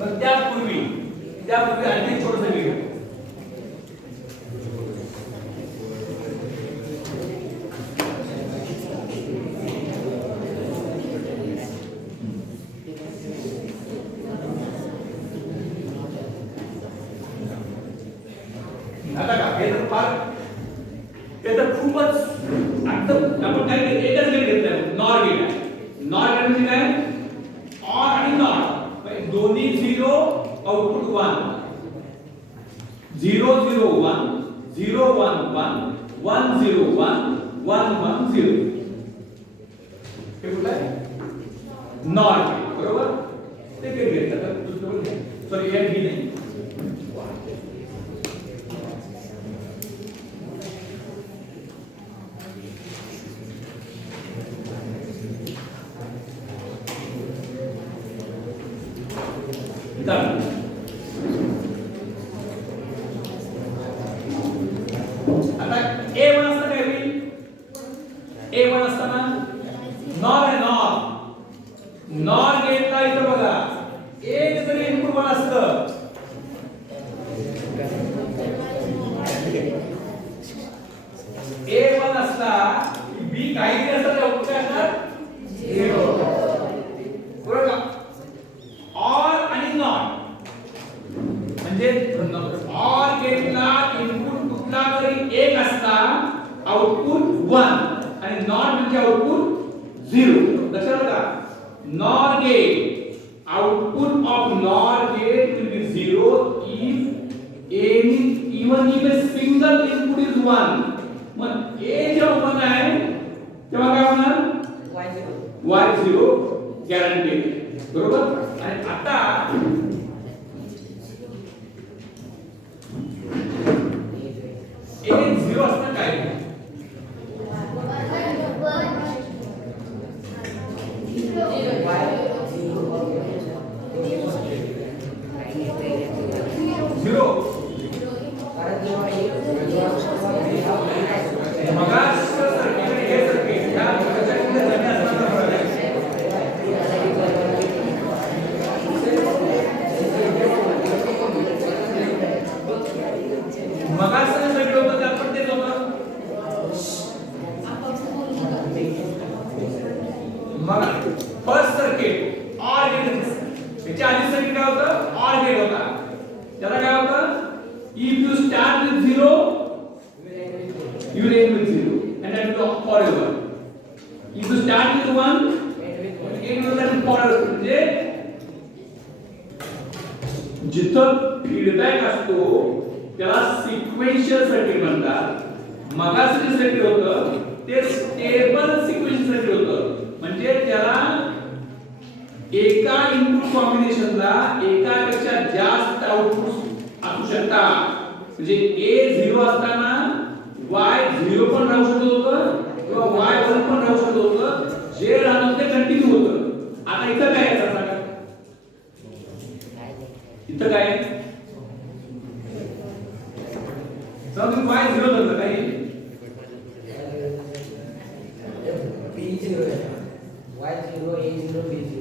पण त्यापूर्वी आणखी थोडंसं लिहू. आता का हे तर फार ते तर खूपच एकदम आपण काय एकच गेट घेतलाय, नॉर गेट आहे. नॉर गेट म्हणजे काय, ऑर आणि नॉट दोन्ही 0 आउटपुट 1, 0 0 1 0 1 1 1 0 1 1 1 0. हे कुठलं आहे, नॉर गेट, बरोबर. ते गेट घेतलं दुसरं सॉरी हे बी नाही. आता A1 असता काय होईल, A1 असताना नॉर आहे, नॉर गेटला इथं बघा एक जरी इनपुट 1 असतं A1 असला की B काहीतरी असतं ते आउटपुट असणार 0, बरोबर का. ऑर आणि नॉट म्हणजे ऑर गेटला इनपुट कुठला तरी एक असता आउटपुट 1 आणि नॉट म्हणजे आउटपुट 0. लक्षात आलं का. NOR gate output of NOR gate will be 0 if even if a single input is 1. मग A जेव्हा 1 आहे तेव्हा काय होणार, y0 गॅरंटेड, बरोबर. आणि आता A0 असणार काय, फर्स्ट सर्किट ऑर गेट. याच्या आधी सर्किट काय होतं, ऑर गेट होता. त्याला काय होतं, if you start with 0 you will end with 0 and that will be forever. If you start with 1 it will be forever. म्हणजे जिथं फीडबॅक असतो त्याला सिक्वेन्शियल सर्किट म्हणतात. मगाचं जे सर्किट होतं ते स्टेबल सिक्वेन्शियल सर्किट होतं. म्हणजे त्याला एका इनपुट कॉम्बिनेशनला एकापेक्षा जास्त आउटपुट असू शकतात. म्हणजे A 0 असताना Y 0 पण राहू शकत होतं किंवा Y 1 पण राहू शकत होतं. जे राहतं ते कंटिन्यू होतं. आता इथं काय आहे सांगा, इथं काय आहे, समजा तुम्ही Y 0 धरलं काय B0 Y0 A0 B0.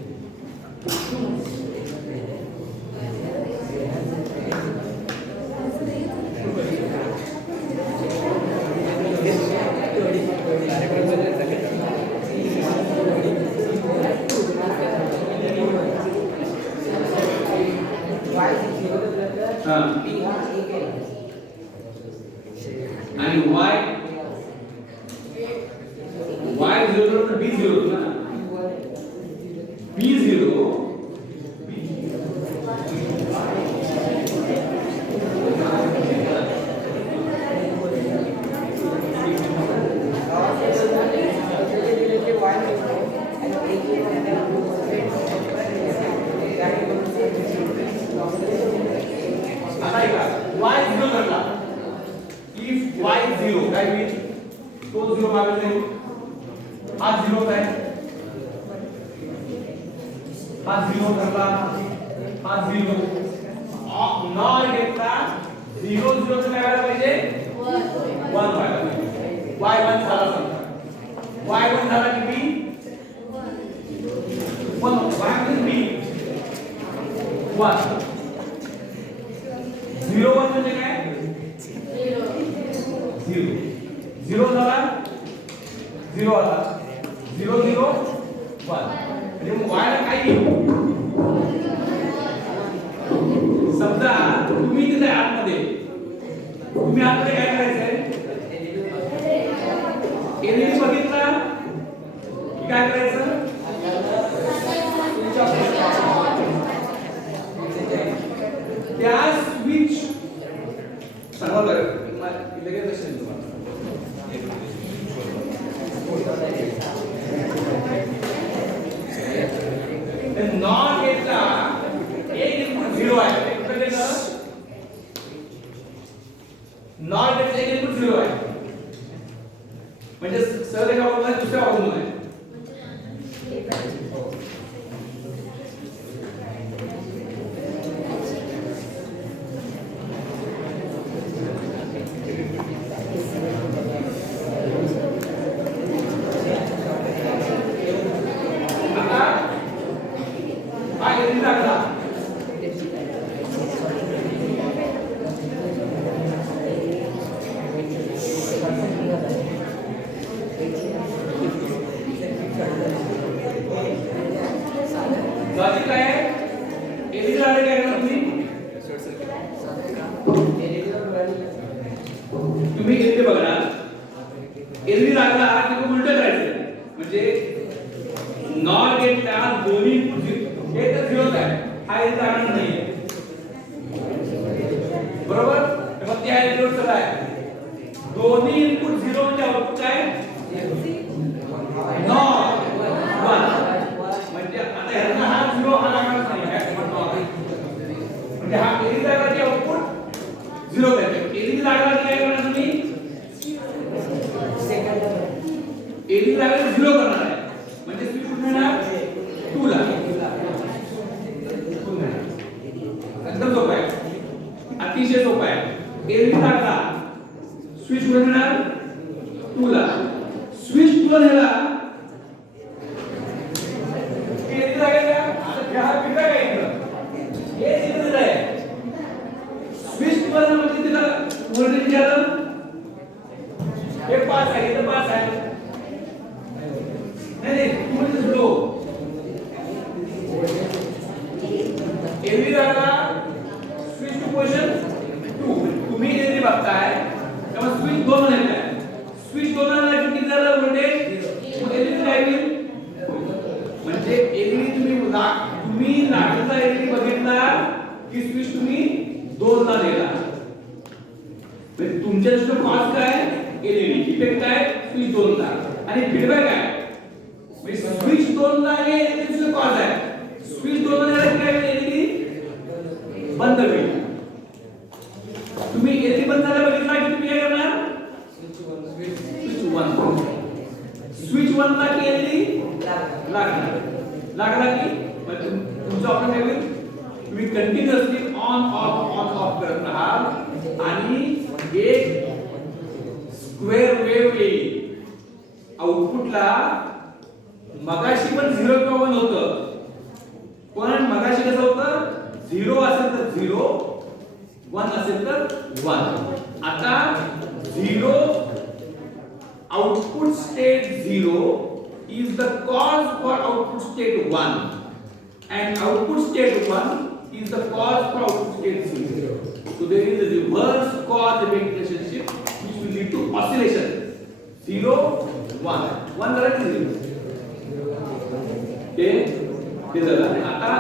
आणि Y0 तर B0 ना, B0 Y0 धरला. If Y0 काय होईल, तो 0 मागे जाईल. हा 0 काय, हा 0 धरला, हा 0 नॉर घेतला. 0 0 चं काय व्हायला पाहिजे, 1 व्हायला पाहिजे. Y1 झाला समजा, Y1 झाला की B 1 Y1 B 1 0 1 म्हणजे काय 0 0 झाला 0 आला 0 0 1 म्हणजे y ला काय येईल समजा तुम्ही तिथे आतमध्ये तुम्ही आतमध्ये काय करायचंय एलईडी बघितला की काय करायचं त्या स्विच सांगा बरं लगेच असेल तुम्हाला नॉट गेटचा एक इनपुट 0 आहे नॉट गेटचा एक इनपुट 0 आहे म्हणजे सरळ एका बाजूला दुसऱ्या बाजूला आहे लॉजिक काय आहे एलईडी लावले काय करणार तुम्ही एलईडी बघा एलईडी लागला की उलट करायचं म्हणजे नॉट गेटला दोन्ही हे तर 0 आहे हा एलईडी लागणार नाही बरोबर मग त्या एलईडीवर चला आहे दोन्ही इनपुट 0 म्हणजे आउटपुट काय नॉट 1 म्हणजे आता ह्यांना हा 0 हा लागणार नाही म्हणजे हा एलईडी लागला की आउटपुट 0 पाहिजे एलईडी लागला की काय करणार तुम्ही एलईडी लागला 0 करणार आहे म्हणजे स्विच कुठे येणार 2 ला एकदम सोपं आहे अतिशय सोपं आहे एलईडी लागला स्विच कुठे येणार 2 ला स्विच 2 ला नेला एलईडी लागेल आता ग्राहक किती आहे हे दिलेलं आहे स्विच 2 ला म्हणजे तिला व्होल्टेज किती आलं हे 5 आहे इथं 5 आहे नाही म्हणजे स्लो एलईडी लागला स्विच टू पोझिशन 2 तुम्ही एलईडी बघताय तेव्हा स्विच 2 ला नेलाय स्विच 2 ला नेला किती झालं व्होल्टेज मग एलईडी काय होईल म्हणजे एलईडी तुम्ही लागलेला एलईडी बघितला की स्विच तुम्ही 2 ला नेला म्हणजे तुमच्या दृष्टीने कॉज काय एलईडी इफेक्ट काय स्विच 2 ला आणि फीडबॅक काय म्हणजे स्विच 2 ला हे एलईडी कॉज आहे स्विच 2 ला नेला काय एलईडी बंद होईल तुम्ही एलईडी बंद झाला बघितला की तुम्ही काय करणार स्विच 1 ला की एलईडी लागला की तुमचं ऑपरेशन काय होईल तुम्ही कंटिन्युअसली ऑन ऑफ करत राहाल आणि एक स्क्वेअर वेव्ह येईल आउटपुटला मगाशी पण 0 किंवा 1 होतं पण मगाशी कसं होतं 0 असेल तर 0 1 असेल तर 1 आता 0 output state 0 is the cause for output state 1 and output state 1 is the cause for output state 0. So there is a reverse cause effect relationship which will lead to oscillation 0 1 1 झाला की 0 हे झालं आणि आता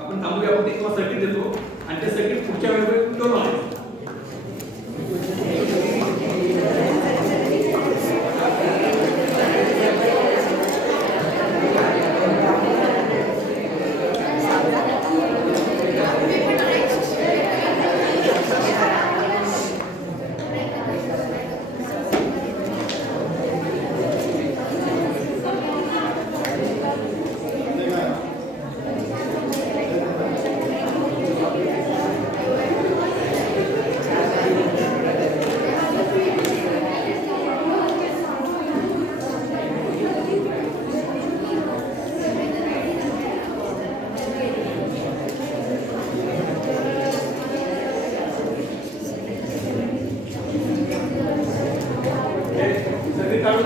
आपण थांबूया आपण एक सर्किट देतो आणि ते सर्किट पुढच्या वेळेस करू आहे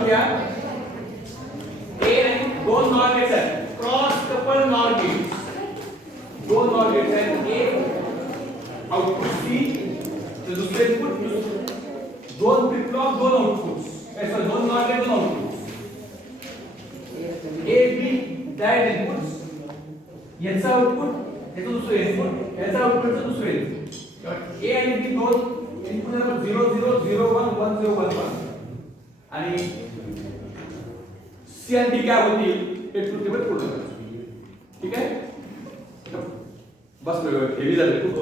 करूया. ए आणि दोन नॉर गेट्स आहेत, क्रॉस कपल नॉर गेट्स. दोन नॉर गेट्स आहेत, ए आउटपुट सी, दुसरे इनपुट, दोन फ्लिप फ्लॉप, दोन आउटपुट्स. सॉरी, दोन नॉर गेट, दोन outputs. A B direct inputs, याचा आउटपुट, याचा दुसरे इनपुट, याचा आउटपुटचा दुसरे इनपुट. ए आणि बी दोन इनपुट आहेत, 0 0 0 1 1 0 1 1. आणि सी आणि डी काय होतील हे ट्रूथ टेबल पूर्ण करायचं. ठीक आहे. बस हेवी झाले खूप.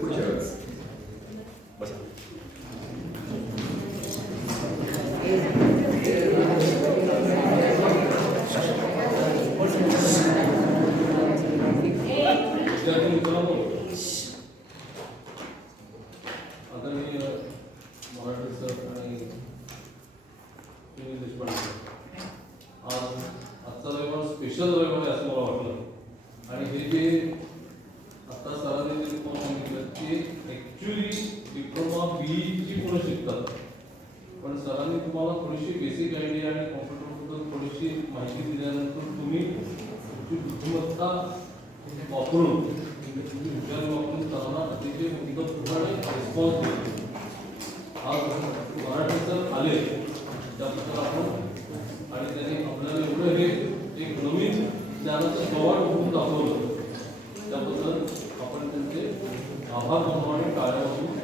पुढच्या वेळेस बस. आदरणीय मराठे सर आणि सुनील देशपांडे, आजचा रविवार स्पेशल रविवार आहे असं मला वाटलं. आणि हे जे आता सरांनी जे तुम्हाला सांगितलं ते ॲक्च्युली डिप्लोमा बीची मुलं शिकतात, पण सरांनी तुम्हाला थोडीशी बेसिक आयडिया आणि कॉम्प्युटरबद्दल थोडीशी माहिती दिल्यानंतर तुम्ही तुमची बुद्धिमत्ता वापरून विचार वापरून सरांना अतिशय मुदतपूर्वक रिस्पॉन्स दिले. आज मराठे सर आले त्याबद्दल आपण, आणि त्यांनी आपल्याला एवढं हे एक नवीन ज्ञानाचं कवाड होऊन दाखवलं त्याबद्दल आपण त्यांचे आभार मानू आणि टाळ्या वाजवून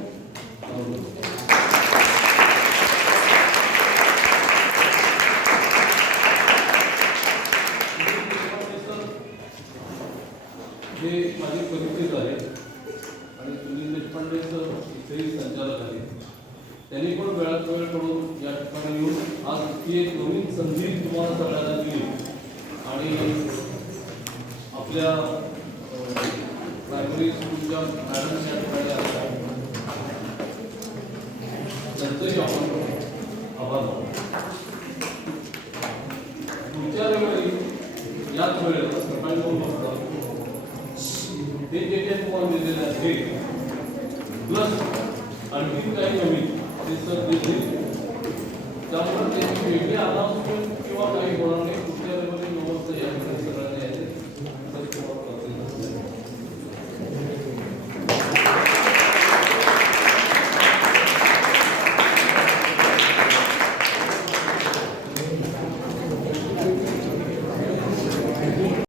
हे माझे परिचित आहे. आणि सुनील देशपांडे सर इथेही संचालक आहेत. त्यांनी पण वेळात वेळ करून या ठिकाणी येऊन आज ही एक नवीन संधी तुम्हाला सगळ्यांना दिली. आणि आपल्या प्रायमरी स्कूलच्या मॅडम या ठिकाणी आल्या, त्यांचंही आपण आभार मानू. पुढच्या रविवारी याच वेळेला सकाळी 9 वाजता ते जे तुम्हाला दिलेले आहे प्लस आणखी काही नवीन ते सर देतील. त्यामुळे त्याची वेगळी अनाउन्समेंट किंवा काही होणार नाही. पुढच्या रविवारी 9 वाजता या ठिकाणी सगळ्यांना